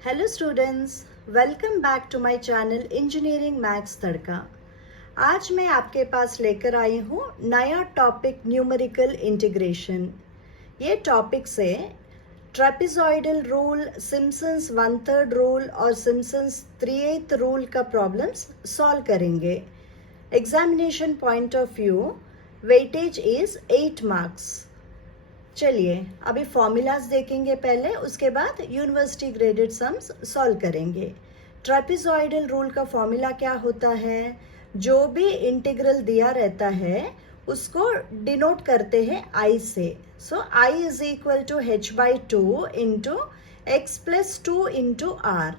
Hello students, welcome back to my channel engineering maths Tadka. आज मैं आपके पास लेकर आई हूँ नया टॉपिक न्यूमेरिकल इंटीग्रेशन। ये टॉपिक से ट्रेपेजॉइडल रूल, सिम्पसन्स 1/3 रूल और सिम्पसन्स 3/8 रूल का प्रॉब्लम्स सॉल्व करेंगे। Examination point of view weightage is 8 marks. चलिए अभी फॉर्मूलाज देखेंगे पहले, उसके बाद यूनिवर्सिटी ग्रेडेड सम्स सॉल्व करेंगे। ट्रेपेजॉइडल रूल का फॉर्मूला क्या होता है? जो भी इंटीग्रल दिया रहता है उसको डिनोट करते हैं आई से। So I is equal to h/2 into x plus 2 into R.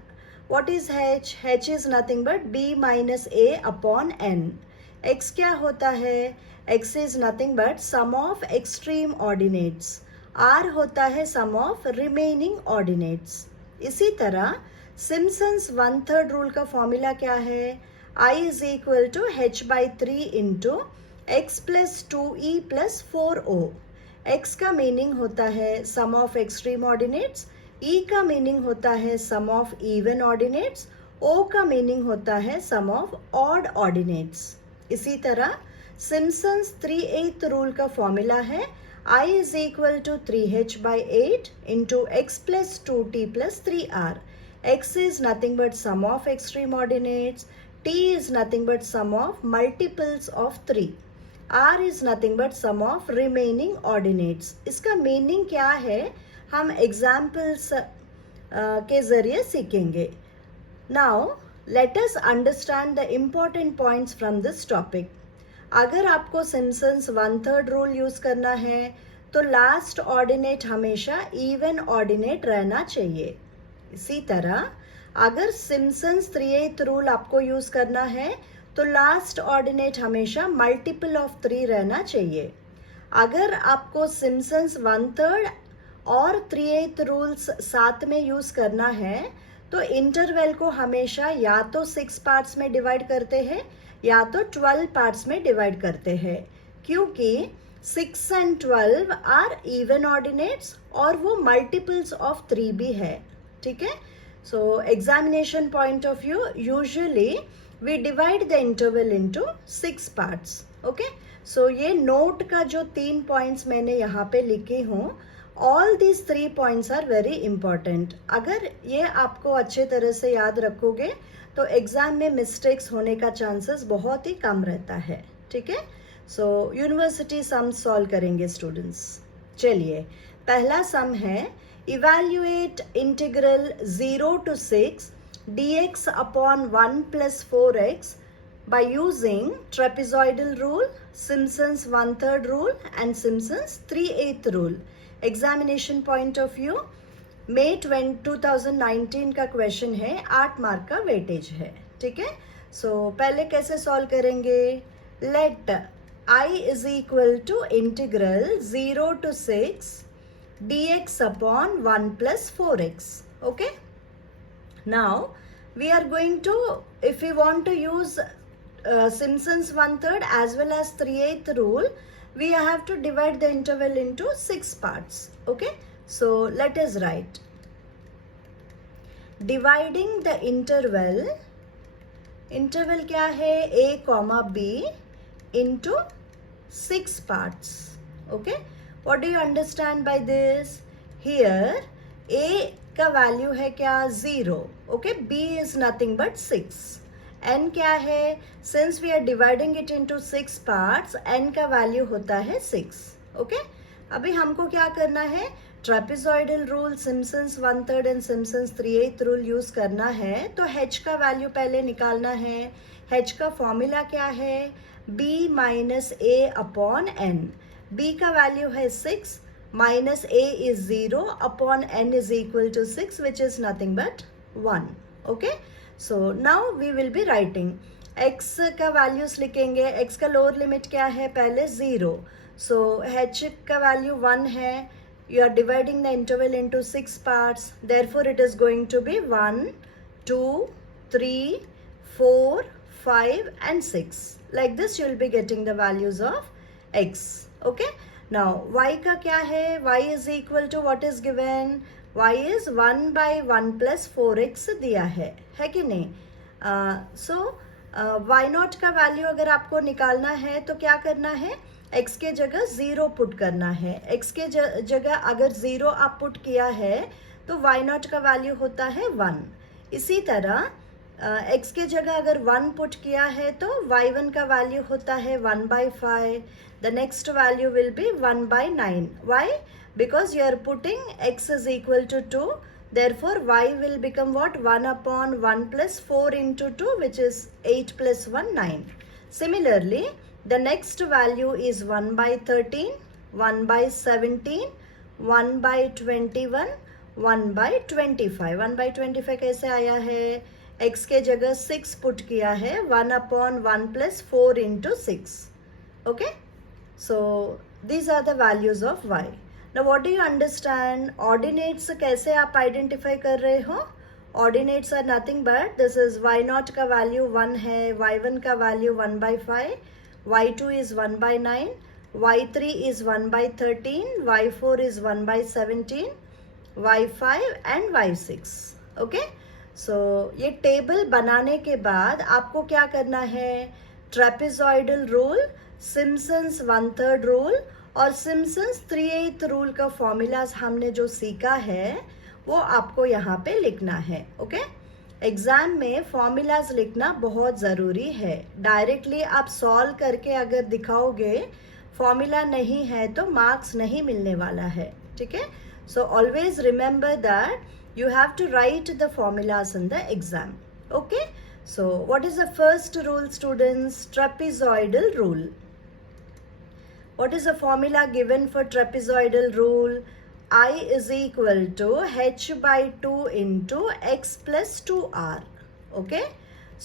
What is h? h is nothing but b minus a upon n। x क्या होता है? x is nothing but sum of extreme ordinates. r होता है sum of remaining ordinates. इसी तरह Simpson's 1/3 rule का formula क्या है? i is equal to h/3 into x plus 2e plus 4o। x का मीनिंग होता है sum of extreme ordinates, e का मीनिंग होता है sum of even ordinates, o का मीनिंग होता है सम ऑफ ऑड ऑर्डिनेट्स। इसी तरह सिम्पसन्स 3/8 रूल का फॉर्मूला है I is equal to 3h/8 into x plus 2t plus 3r। x is nothing but sum of extreme ordinates, t is nothing but sum of multiples of 3, r is nothing but sum of remaining ordinates. इसका meaning क्या है हम examples के जरिए सीखेंगे। Now let us understand the important points from this topic. अगर आपको Simpson's 1/3 rule use करना है तो लास्ट ऑर्डिनेट हमेशा इवन ऑर्डिनेट रहना चाहिए। इसी तरह अगर सिम्पसन्स 3/8 रूल आपको यूज करना है तो लास्ट ऑर्डिनेट हमेशा मल्टीपल ऑफ 3 रहना चाहिए। अगर आपको सिम्पसन्स 1/3 और 3/8 रूल्स साथ में यूज करना है तो इंटरवल को हमेशा या तो 6 पार्ट्स में डिवाइड करते हैं या तो 12 पार्ट्स में डिवाइड करते हैं, क्योंकि 6 and 12 आर इवन ऑर्डिनेट्स और वो मल्टीपल्स ऑफ 3 भी है। ठीक है, so examination point of view usually we divide the interval into 6 parts. Okay, so ये नोट का जो 3 पॉइंट्स मैंने यहाँ पे लिखे हूँ, all these 3 points are very important. अगर ये आपको अच्छे तरह से याद रखोगे तो एग्जाम में मिस्टेक्स होने का चांसेस बहुत ही कम रहता है। ठीक है, सो यूनिवर्सिटी सम सॉल्व करेंगे स्टूडेंट्स। चलिए पहला सम है evaluate integral 0 to 6 dx upon 1 plus 4x by using trapezoidal rule, Simpson's 1/3 rule and Simpson's 3/8 rule। Examination point of view मई 2019 का क्वेश्चन है, 8 मार्क का वेटेज है। ठीक है, सो पहले कैसे सॉल्व करेंगे? Let I is equal to integral 0 to 6 dx upon 1 plus 4x। Okay, now we are going to, if we want to use Simpson's 1/3 as well as 3/8 rule, we have to divide the interval into 6 parts. Okay, so let us write. Dividing the interval, interval क्या है? a comma b into 6 parts. Okay, what do you understand by this? Here a का value है क्या? 0. Okay, b is nothing but 6. n क्या है? Since we are dividing it into 6 parts, n का value होता है 6। ओके, अभी हमको क्या करना है? Trapezoidal rule, Simpson's 1/3 and Simpson's 3/8 rule use करना है तो h का वैल्यू पहले निकालना है। h का फॉर्मूला क्या है? b minus a upon n। b का वैल्यू है 6, minus a is 0 upon n is equal to 6 which is nothing but 1। Okay, so now we will be writing x का वैल्यूज लिखेंगे। x का lower limit क्या है? पहले 0, सो h का value 1 है। You are dividing the interval into 6 parts, therefore it is going to be 1 2 3 4 5 and 6। Like this you will be getting the values of x। Okay, now y का क्या है? y is equal to what is given? y is 1/1 plus 4x दिया है कि नहीं? So y naught का value अगर आपको निकालना है तो क्या करना है, x के जगह 0 पुट करना है. x के जगह अगर 0 आप पुट किया है तो वाई नॉट का वैल्यू होता है 1. इसी तरह x के जगह अगर 1 पुट किया है तो y1 का वैल्यू होता है 1/5. The next value will be 1/9. Why? Because you are putting x is equal to 2, therefore y will become what? 1/1 plus 4 into 2, which is 8 plus 1, 9. Similarly, the next value is 1/13, 1/17, 1/21, 1/25. 1/25 कैसे आया है? x के जगह 6 put किया है, 1/1 plus 4 into 6. Okay? So, these are the values of y. Now what do you understand? Ordinates कैसे आप identify कर रहे हो? Ordinates are nothing but this is y0 का वैल्यू 1 है, y1 का value 1/5, y2 is 1/9, y3 is 1/13, y4 is 1/17, y5 and y6. Okay, so ये table बनाने के बाद आपको क्या करना है? ट्रेपेजॉइडल रूल, सिम्पसन्स 1/3 रूल और सिम्पसन्स 3/8 रूल का फॉर्मूलाज हमने जो सीखा है वो आपको यहाँ पे लिखना है. ओके, एग्जाम में फॉर्मूलाज लिखना बहुत ज़रूरी है. डायरेक्टली आप सॉल्व करके अगर दिखाओगे फॉर्मूला नहीं है तो मार्क्स नहीं मिलने वाला है. ठीक है, so always remember that you have to write the formulas in the exam. Okay, so what is the first rule students? Trapezoidal rule. What is the formula given for trapezoidal rule? I is equal to h/2 into x plus 2r. Okay.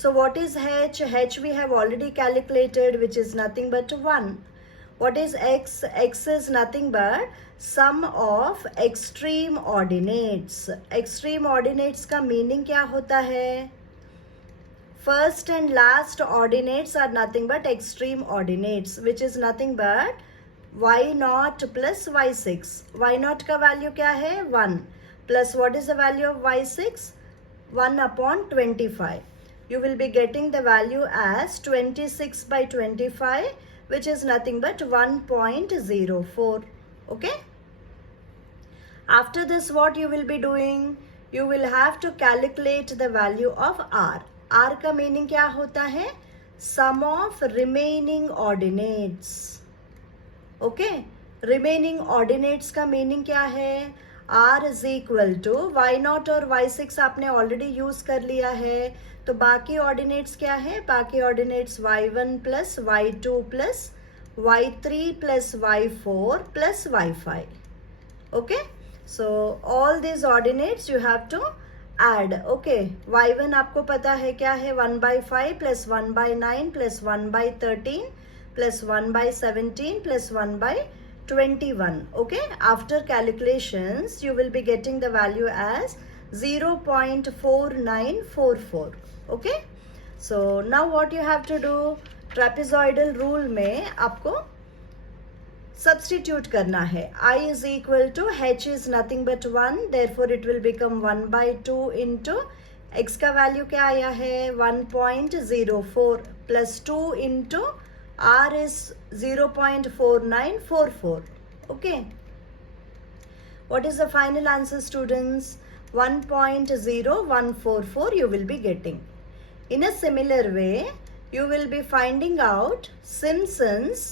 So what is h? H we have already calculated, which is nothing but 1. What is x? X is nothing but sum of extreme ordinates. Extreme ordinates का meaning क्या होता है? First and last ordinates are nothing but extreme ordinates, which is nothing but y0 plus y6. y0 का value क्या है? 1. Plus what is the value of y6? 1/25. You will be getting the value as 26/25, which is nothing but 1.04. Okay. After this, what you will be doing? You will have to calculate the value of r. R का meaning क्या होता है? Sum of remaining ordinates. Okay, remaining ordinates का meaning क्या है? R is equal to y0 और y6 आपने already use कर लिया है, तो बाकी ऑर्डिनेट्स क्या है? बाकी ordinates y1 plus y2 plus y3 plus y4 plus y5. Okay, so all this ordinates you have to add. Okay, y1 आपको पता है क्या है? 1/5 plus 1/9 plus 1/13 plus 1/17 plus 1/21. Okay, after calculations you will be getting the value as 0.4944. Okay, so now what you have to do? Trapezoidal rule में आपको substitute करना है. I is equal to h is nothing but 1, therefore it will become 1/2 into x का value क्या आया है? 1.04 plus 2 into r is 0.4944. Okay, what is the final answer students? 1.0144 you will be getting. In a similar way you will be finding out Simpson's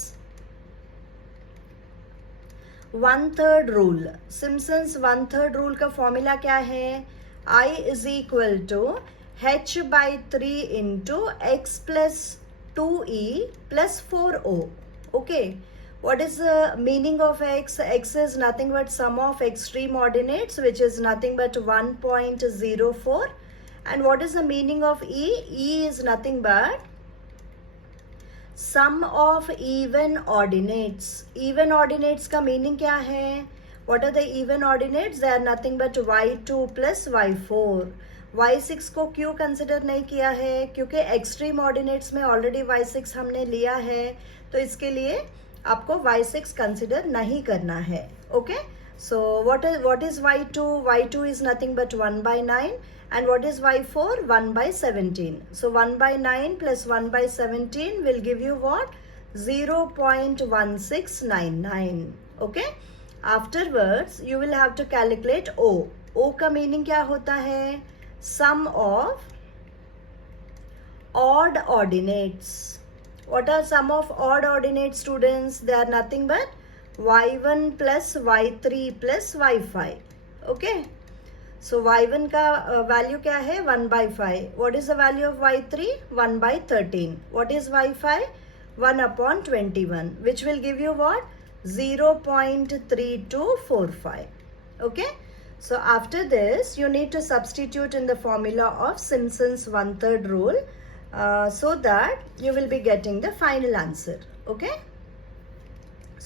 1/3 rule. Simpson's 1/3 rule का formula क्या है? I is equal to h/3 into x plus 2e plus 4o. Okay, what is the meaning of x? X is nothing but sum of extreme ordinates, which is nothing but 1.04. And what is the meaning of e? E is nothing but sum of even ordinates. Even ordinates का meaning क्या है? What are the even ordinates? They are nothing but y2 plus y4. y6 को क्यों consider नहीं किया है? क्योंकि extreme ordinates में ऑलरेडी y6 हमने लिया है, तो इसके लिए आपको y6 कंसिडर नहीं करना है. Okay, So what is y2? Y2 is nothing but 1 by 9. And what is y4? 1 by 17. So 1 by 9 plus 1 by 17 will give you what? 0.1699. Okay. Afterwards you will have to calculate O. O का meaning क्या होता है? Sum of odd ordinates. What are sum of odd ordinates, students? They are nothing but y1 plus y3 plus y5. Okay. So y1 का value क्या है? 1 by 5. What is the value of y3? 1 by 13. What is y5? 1 upon 21, which will give you what? 0.3245. Okay. So after this you need to substitute in the formula of Simpson's 1/3 rule, so that you will be getting the final answer. Okay.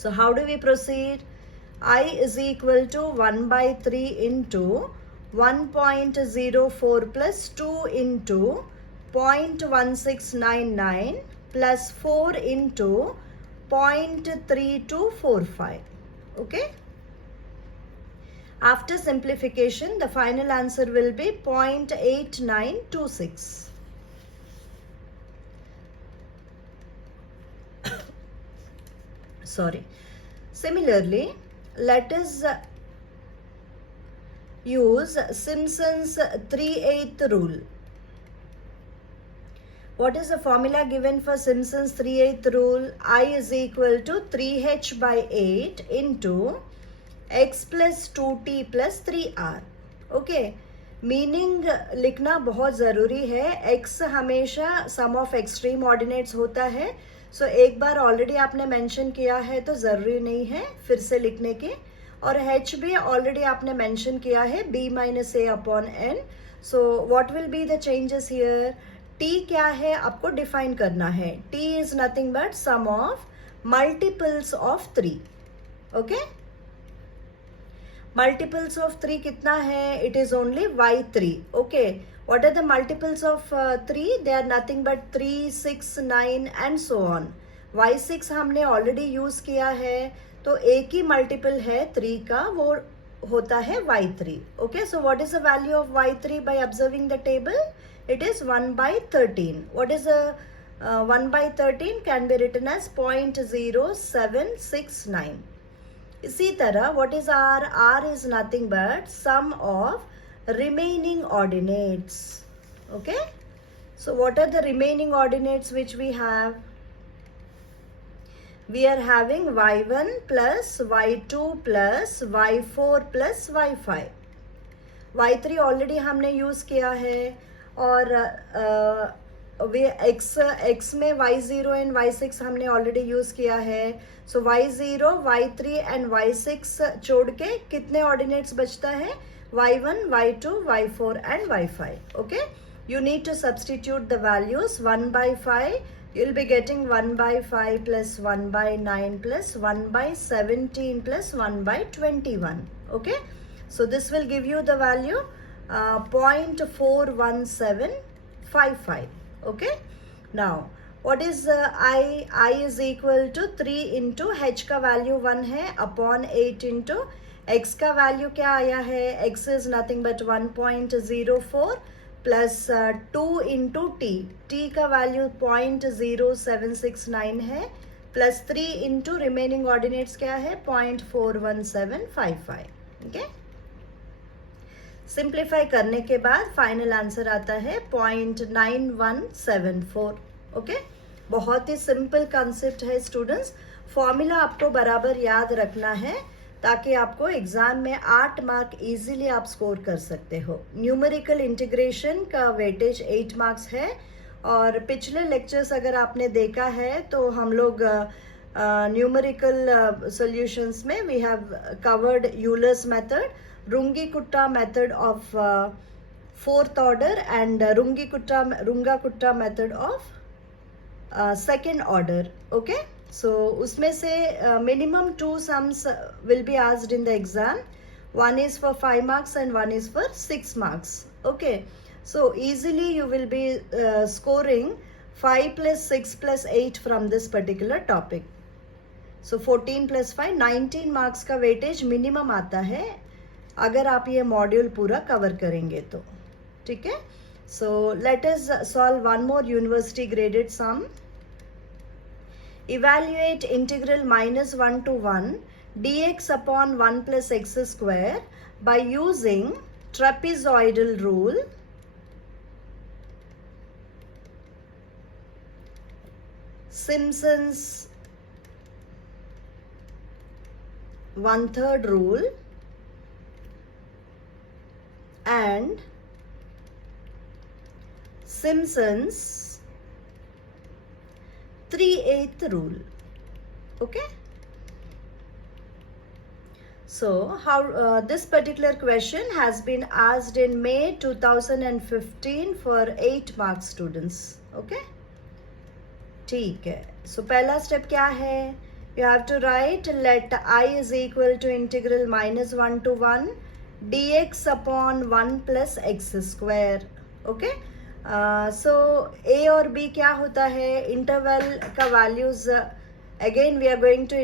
So how do we proceed? I is equal to 1 by 3 into 1.04 plus 2 into 0.1699 plus 4 into 0.3245. Okay. After simplification, the final answer will be 0.8926. Sorry. Similarly, let us use Simpson's 3/8 rule. What is the formula given for Simpson's 3/8 rule? I is equal to 3h by 8 into x plus 2t plus 3r. Okay. Meaning लिखना बहुत ज़रूरी है. x हमेशा सम of extreme ordinates होता है. सो एक बार already आपने mention किया है तो ज़रूरी नहीं है फिर से लिखने के. और h भी ऑलरेडी आपने मेंशन किया है, b minus a upon n. So what will be the changes here? t क्या है आपको डिफाइन करना है. t is nothing but sum of multiples of 3. Okay. Multiples of 3 कितना है? It is only y3. Okay. What are the multiples of 3? They are nothing but 3, 6, 9 and so on. y6 हमने already use किया है, तो एक ही multiple है 3 का, वो होता है y3. Okay. So what is the value of y3 by observing the table? It is 1 by 13. What is 1 by 13? Can be written as 0.0769. इसी तरह what is r? r is nothing but sum of remaining ordinates. Okay. So what are the remaining ordinates which we have? We are having y1 plus y2 plus y4 plus y5. y3 already हमने use किया है, और x में y0 and y6 हमने already use किया है. सो y0, y3 and y6 छोड़ के कितने ऑर्डिनेट्स बचता है? y1, y2, y4 and y5. Okay. You need to substitute the values. 1 by 5 you will be getting 1 by 5 plus 1 by 9 plus 1 by 17 plus 1 by 21. Okay. So this will give you the value 0.41755. Okay. Now what is I? I is equal to 3 into h का value 1 है upon 8 into x का value क्या आया है? x is nothing but 1.04 plus 2 into t. t का value 0.0769 है, plus 3 into remaining ordinates क्या है? 0.41755. Okay. सिंप्लीफाई करने के बाद फाइनल आंसर आता है 0.9174. ओके. बहुत ही सिंपल कॉन्सेप्ट है स्टूडेंट्स. फॉर्मूला आपको बराबर याद रखना है ताकि आपको एग्जाम में 8 मार्क इजीली आप स्कोर कर सकते हो. न्यूमेरिकल इंटीग्रेशन का वेटेज 8 मार्क्स है, और पिछले लेक्चर्स अगर आपने देखा है तो हम लोग न्यूमेरिकल सॉल्यूशंस में we have covered Euler's method, Runge-Kutta method of 4th order, and Runge-Kutta method of 2nd order. Okay. So उसमें से minimum 2 sums will be asked in the exam. One is for 5 marks and one is for 6 marks. Okay. So easily you will be scoring 5 plus 6 plus 8 from this particular topic. So 14 plus 5 19 marks का weightage minimum आता है अगर आप ये module पूरा cover करेंगे तो, ठीक है. So let us solve one more university graded sum. Evaluate integral -1 to 1 dx upon 1 plus x square by using trapezoidal rule, Simpson's 1/3 rule, and Simpson's 3/8 rule. Okay, so how this particular question has been asked in May 2015 for 8 mark students. Okay, ठीक है. So पहला step क्या है? You have to write let I is equal to integral -1 to 1 dx upon 1 plus x square. Okay, सो ए और B क्या होता है? Interval का values. Again we are going to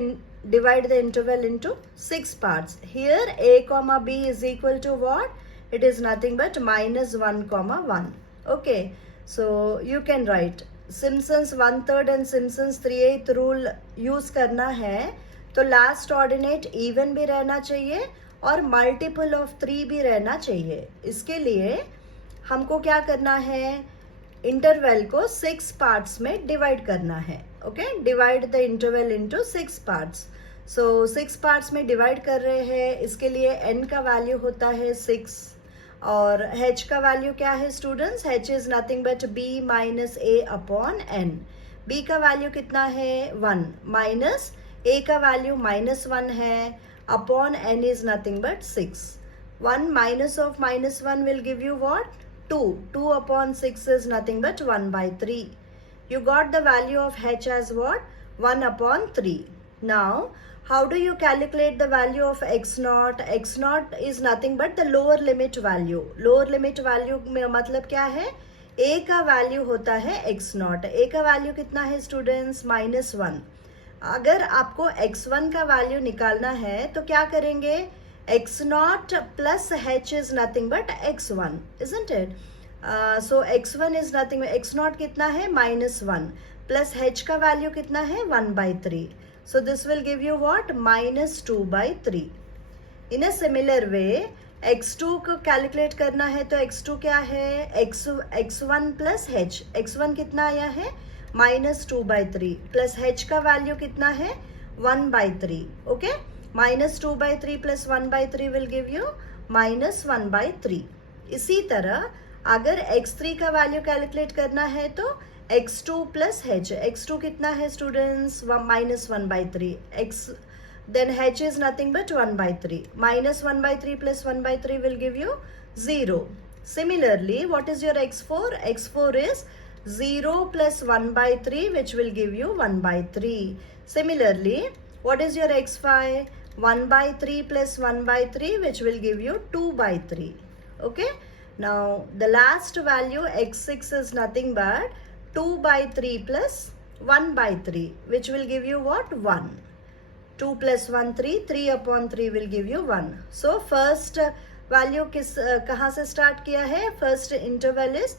divide the interval into 6 parts. Here a comma b is equal to what? It is nothing but -1 comma 1. Okay, so you can write Simpson's 1/3 and Simpson's 3/8 rule use करना है तो last ordinate even भी रहना चाहिए और multiple of 3 भी रहना चाहिए. इसके लिए हमको क्या करना है? इंटरवल को 6 पार्ट्स में डिवाइड करना है. Okay, divide the interval into 6 parts. So 6 parts में डिवाइड कर रहे हैं. इसके लिए n का वैल्यू होता है 6 और h का वैल्यू क्या है students? h is nothing but b minus a upon n. b का वैल्यू कितना है? 1 माइनस a का वैल्यू -1 है upon n is nothing but 6. 1 minus of -1 will give you what? 2. 2 upon 6 is nothing but 1 by 3. You got the value of h as what? 1 upon 3. Now, how do you calculate the value of x naught? X naught is nothing but the lower limit value. Lower limit value में मतलब क्या है? a का value होता है x naught. a का value कितना है स्टूडेंट्स? -1. अगर आपको x1 का वैल्यू निकालना है तो क्या करेंगे? x naught plus h is nothing but x1, isn't it? So x1 is nothing, x naught कितना है? -1 plus h का वैल्यू कितना है? 1 by 3. So this will give you what? -2 by 3. In a similar way, x2 को calculate करना है तो x2 क्या है? x1 plus h. x1 कितना आया है? -2 by 3 plus h का वैल्यू कितना है? 1 by 3. Okay, -2 by 3 plus 1 by 3 will give you -1 by 3. इसी तरह अगर x3 का वैल्यू कैलकुलेट करना है तो x2 plus h. x2 कितना है students? -1 by 3. Then h is nothing but 1 by 3. -1 by 3 plus 1 by 3 will give you 0. Similarly, what is your x4? x4 is 0 plus 1 by 3 which will give you 1 by 3. Similarly, what is your x5? 1 by 3 plus 1 by 3 which will give you 2 by 3. Okay, now the last value x6 is nothing but 2 by 3 plus 1 by 3 which will give you what? 1. 2 plus 1 3. 3 upon 3 will give you 1. So first value कहाँ से start किया है? First interval is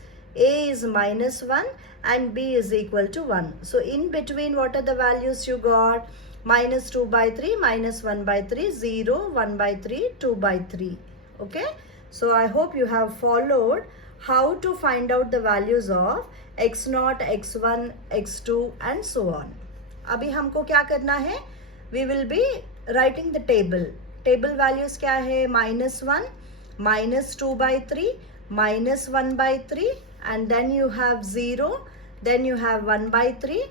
a is -1 and b is equal to 1. So in between what are the values you got? -2 by 3, -1 by 3, 0, 1 by 3, 2 by 3. Okay, so I hope you have followed how to find out the values of x0, x1, x2 and so on. अभी हमको क्या करना है? We will be writing the table. Table values क्या है? -1, -2 by 3, -1 by 3 and then you have 0, then you have 1 by 3,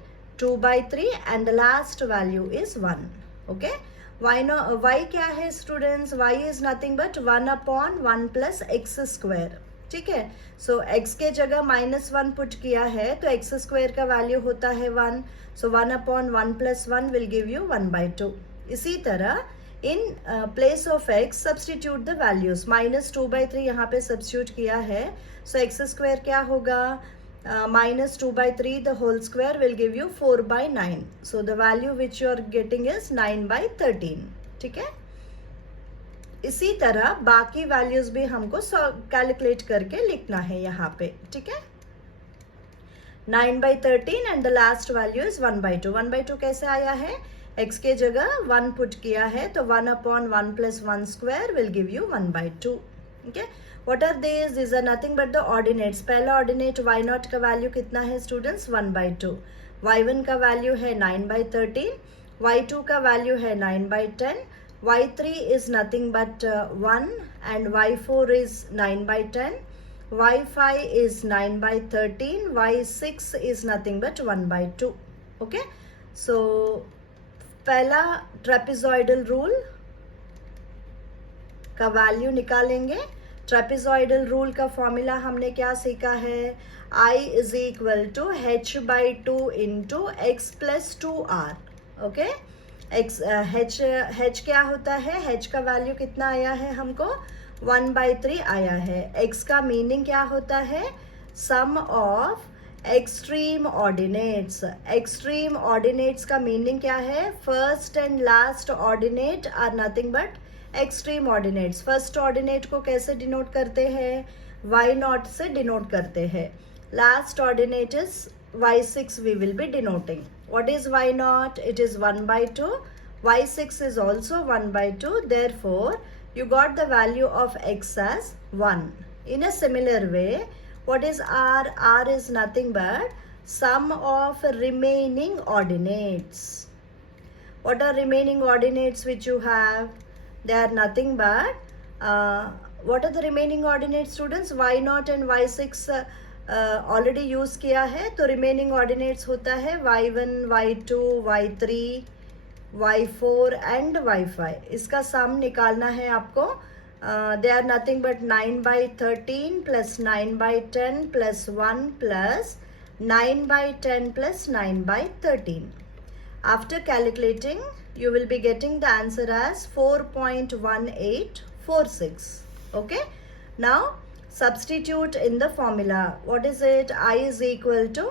2 by 3 and the last value is 1. Okay, y क्या है students? y is nothing but 1 upon 1 plus x square. ठीक है, सो x के जगह -1 put किया है तो x स्क्वायर का वैल्यू होता है 1. सो 1 upon 1 plus 1 will give you 1 by 2. इसी तरह in place of x substitute the values. -2 by 3 यहाँ पे substitute किया है. सो x स्क्वायर क्या होगा? minus 2 by 3 the whole square will give you 4 by 9. So the value which you are getting is 9 by 13. ठीक है, इसी तरह बाकी वैल्यूज भी हमको कैलकुलेट करके लिखना है यहाँ पे. ठीक है, 9 by 13 and the last value is 1 by 2. 1 by 2 कैसे आया है, x के जगह 1 पुट किया है तो 1 upon 1 plus 1 square will give you 1 by 2. Okay, what are these? These are nothing but the ordinates. पहला ऑर्डिनेट y0 का वैल्यू कितना है स्टूडेंट्स, 1 by 2. y1 का वैल्यू है 9 by 13, y2 का वैल्यू है 9 by 10, y3 is nothing but 1 and y4 is 9 by 10, y5 is 9 by 13, y6 is nothing but 1 by 2. Okay, so पहला trapezoidal rule का value निकालेंगे. ट्रेपेजॉइडल रूल का formula हमने क्या सीखा है, I is equal to h by 2 into x plus 2r. Okay, h क्या होता है, h का वैल्यू कितना आया है हमको, 1 by 3 आया है. x का मीनिंग क्या होता है, sum of extreme ordinates. Extreme ordinates का मीनिंग क्या है, first and last ordinate are nothing but extreme ordinates. First ordinate को कैसे डिनोट करते हैं, y0 से डिनोट करते हैं. Last ordinate is y6 we will be denoting. What is y0? It is 1 by 2. y6 is also 1 by 2. Therefore, you got the value of x as 1. In a similar way, what is r? r is nothing but sum of remaining ordinates. What are remaining ordinates which you have? They are nothing but what are the remaining ordinates students? y0 and y6 already use किया है, तो remaining ordinates होता है y1, y2, y3, y4 and y5. इसका सम निकालना है आपको. They are nothing but 9 by 13 plus 9 by 10 plus 1 प्लस 9 by 10 plus 9 by 13. After calculating, you will be getting the answer as 4.1846. Okay, now substitute in the formula. What is it? I is equal to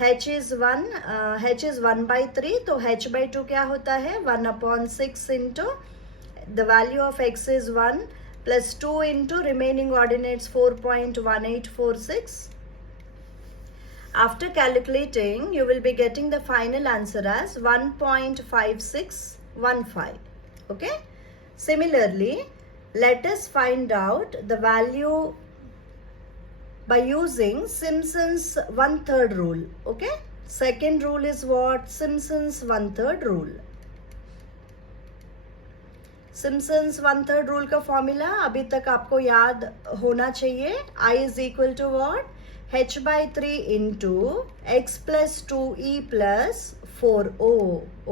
h is 1 by 3, तो h by 2 क्या होता है, 1 upon 6 into the value of x is 1 plus 2 into remaining ordinates 4.1846. After calculating, you will be getting the final answer as 1.5615. Okay, similarly, let us find out the value by using Simpson's 1/3 rule. Okay, second rule is what, Simpson's 1/3 rule. Simpson's 1/3 rule का formula अभी तक आपको याद होना चाहिए. I is equal to what, h by 3 into x plus 2e plus 4o.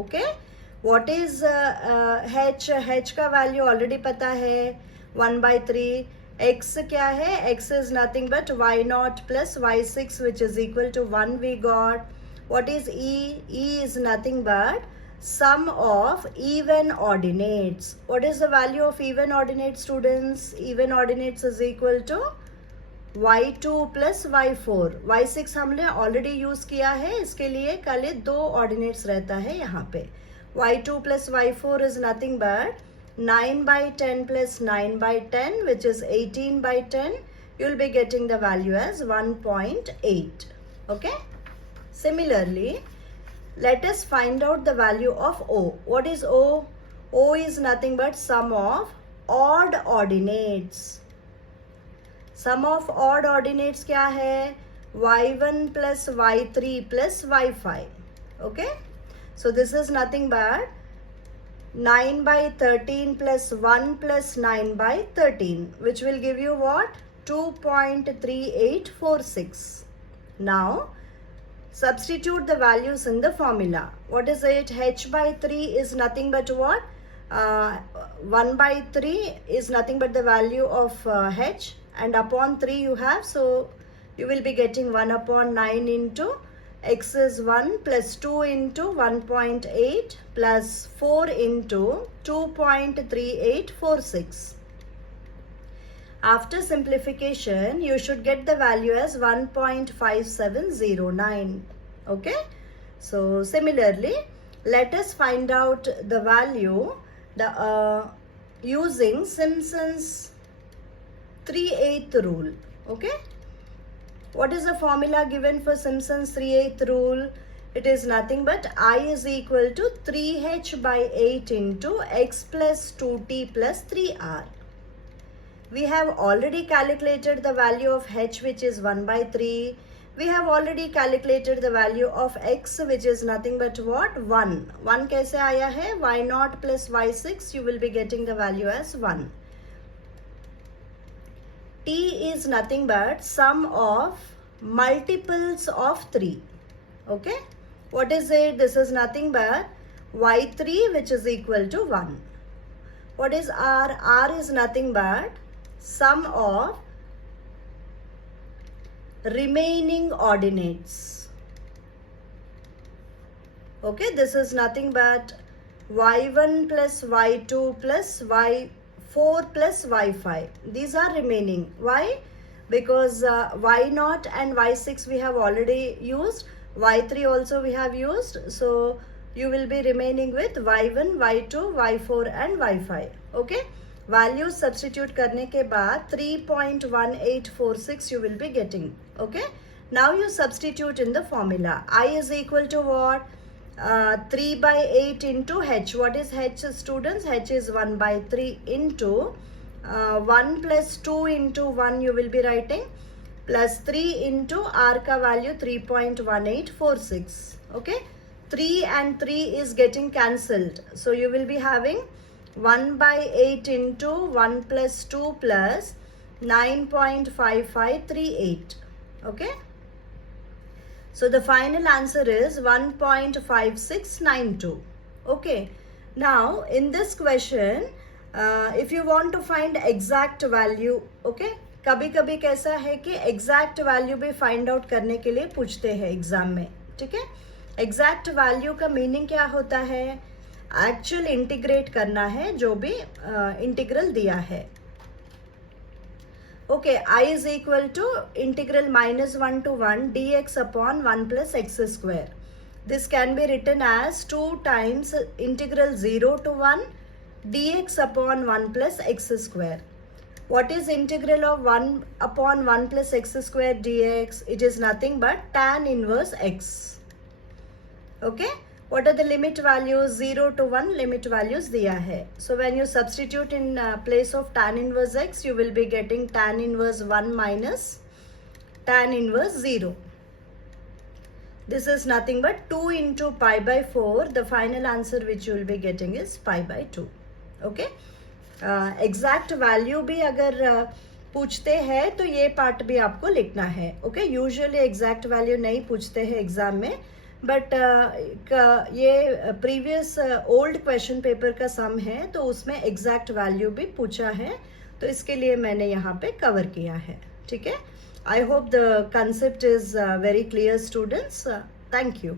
Okay, what is h? h का value already पता है, 1 by 3. x क्या है, x is nothing but y0 plus y6 which is equal to 1 we got. What is e? e is nothing but sum of even ordinates. What is the value of even ordinates students? Even ordinates is equal to y2 plus y4. y6 हमने already use किया है, इसके लिए खाली 2 ordinates रहता है यहाँ पे. y2 plus y4 is nothing but 9 by 10 plus 9 by 10 which is 18 by 10. You'll be getting the value as 1.8. Okay, similarly, let us find out the value of o. What is o? o is nothing but sum of odd ordinates. Sum of odd ordinates क्या है, y1 plus y3 plus y5. Okay, so this is nothing but 9 by 13 plus 1 plus 9 by 13 which will give you what, 2.3846. Now substitute the values in the formula. What is it? H by 3 is nothing but what, 1 by 3 is nothing but the value of h, and upon 3 you have, so you will be getting 1 upon 9 into x is 1 plus 2 into 1.8 plus 4 into 2.3846. After simplification, you should get the value as 1.5709. Okay. So similarly, let us find out the value using Simpson's 3/8 rule. Okay. What is the formula given for Simpson's 3/8 rule? It is nothing but I is equal to 3h by 8 into x plus 2t plus 3r. We have already calculated the value of h, which is 1 by 3. We have already calculated the value of x, which is nothing but what? 1. 1 कैसे आया है? y0 plus y6, you will be getting the value as 1. T is nothing but sum of multiples of 3. Okay. What is it? This is nothing but y3, which is equal to 1. What is r? R is nothing but sum of remaining ordinates. Okay, this is nothing but y1 plus y2 plus y4 plus y5. These are remaining. Why? Because y0 and y6 we have already used. y3 also we have used. So you will be remaining with y1, y2, y4 and y5. Okay. Values substitute करने के बाद 3.1846 you will be getting. Okay. Now you substitute in the formula. I is equal to what? 3 by 8 into h. What is h, students? h is 1 by 3 into 1 plus 2 into 1 you will be writing, plus 3 into r ka value 3.1846. Okay. 3 and 3 is getting cancelled. So you will be having 1 by 8 into 1 plus 2 plus 9.5538. Okay. So the final answer is 1.5692. Okay. Now in this question, if you want to find exact value, okay, कभी कभी कैसा है कि exact value भी find out करने के लिए पूछते हैं एग्जाम में. ठीक है. exact value का मीनिंग क्या होता है? एक्चुअल इंटीग्रेट करना है जो भी इंटीग्रल दिया है. Okay. I is equal to integral -1 to 1 dx upon 1 plus x square. This can be written as 2 times integral 0 to 1 dx upon 1 plus x square. What is integral of 1 upon 1 plus x square dx? It is nothing but tan inverse x. Okay. What are the limit values? 0 to 1 limit values दिया है. So when you substitute in place of tan inverse x, you will be getting tan inverse 1 minus tan inverse 0. This is nothing but 2 into pi by 4. The final answer which you will be getting is pi by 2. Okay. Exact value भी अगर पूछते हैं तो ये part भी आपको लिखना है. Okay. Usually exact value नहीं पूछते हैं एग्जाम में, बट ये प्रीवियस ओल्ड क्वेश्चन पेपर का सम है तो उसमें एग्जैक्ट वैल्यू भी पूछा है, तो इसके लिए मैंने यहाँ पे कवर किया है. ठीक है. I hope the concept is very clear students. Thank you.